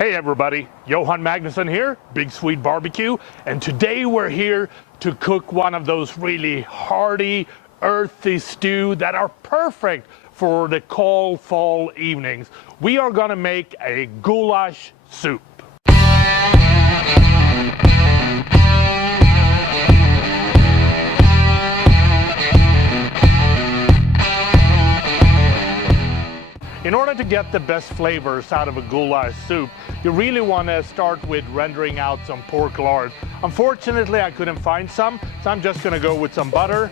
Hey everybody, Johan Magnusson here, Big Swede BBQ, and today we're here to cook one of those really hearty, earthy stew that are perfect for the cold fall evenings. We are gonna make a goulash soup. In order to get the best flavors out of a goulash soup, you really want to start with rendering out some pork lard. Unfortunately, I couldn't find some, so I'm just going to go with some butter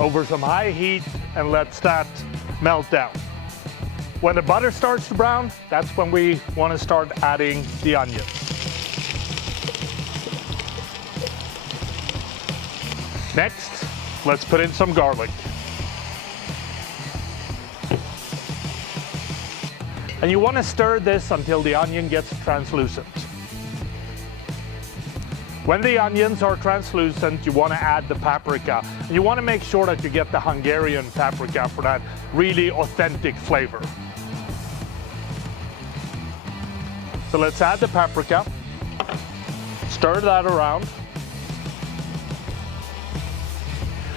over some high heat and let that melt down. When the butter starts to brown, that's when we want to start adding the onions. Next, let's put in some garlic. And you want to stir this until the onion gets translucent. When the onions are translucent, you want to add the paprika. And you want to make sure that you get the Hungarian paprika for that really authentic flavor. So let's add the paprika, stir that around.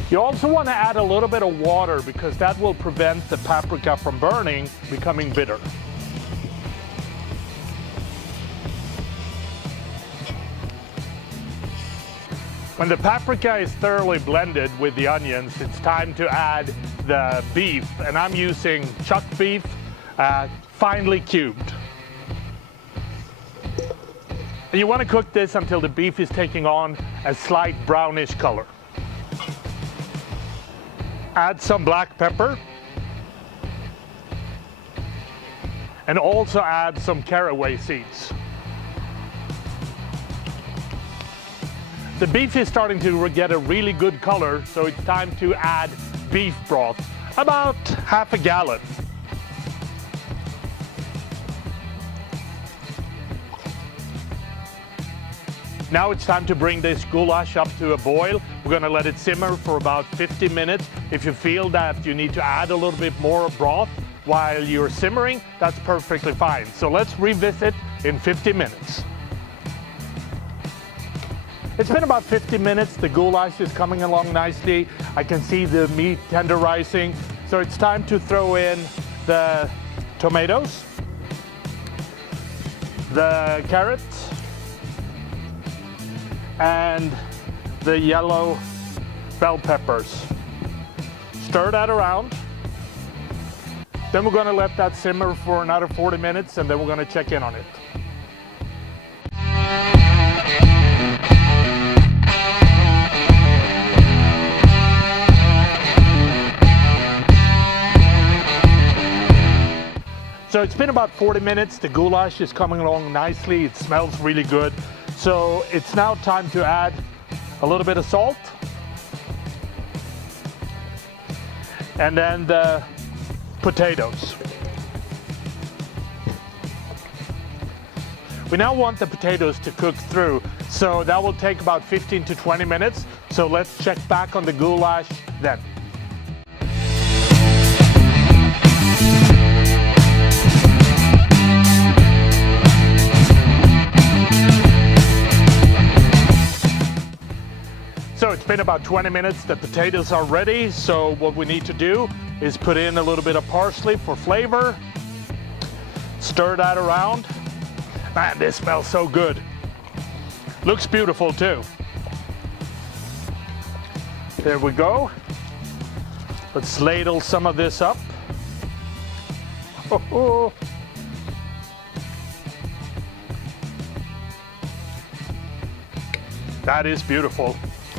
You also want to add a little bit of water because that will prevent the paprika from burning, becoming bitter. When the paprika is thoroughly blended with the onions, it's time to add the beef, and I'm using chuck beef, finely cubed. And you want to cook this until the beef is taking on a slight brownish color. Add some black pepper, and also add some caraway seeds. The beef is starting to get a really good color, so it's time to add beef broth, about half a gallon. Now it's time to bring this goulash up to a boil. We're going to let it simmer for about 50 minutes. If you feel that you need to add a little bit more broth while you're simmering, that's perfectly fine. So let's revisit in 50 minutes. It's been about 50 minutes. The goulash is coming along nicely. I can see the meat tenderizing. So it's time to throw in the tomatoes, the carrots, and the yellow bell peppers. Stir that around. Then we're going to let that simmer for another 40 minutes and then we're going to check in on it. So it's been about 40 minutes. The goulash is coming along nicely. It smells really good. So it's now time to add a little bit of salt. And then the potatoes. We now want the potatoes to cook through. So that will take about 15 to 20 minutes. So let's check back on the goulash then. So it's been about 20 minutes, the potatoes are ready. So what we need to do is put in a little bit of parsley for flavor. Stir that around. Man, this smells so good. Looks beautiful too. There we go. Let's ladle some of this up. Oh. That is beautiful.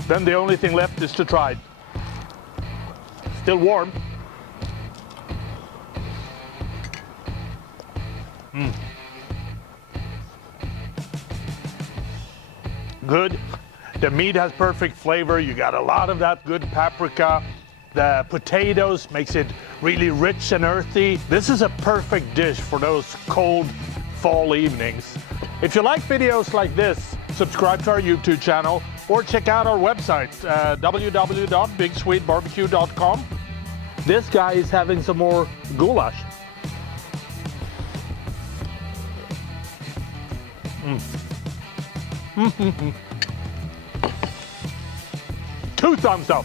Then the only thing left is to try it. Still warm. Good. The meat has perfect flavor. You got a lot of that good paprika. The potatoes makes it really rich and earthy. This is a perfect dish for those cold fall evenings. If you like videos like this, subscribe to our YouTube channel or check out our website, www.bigswedebarbecue.com. This guy is having some more goulash. 2 thumbs up.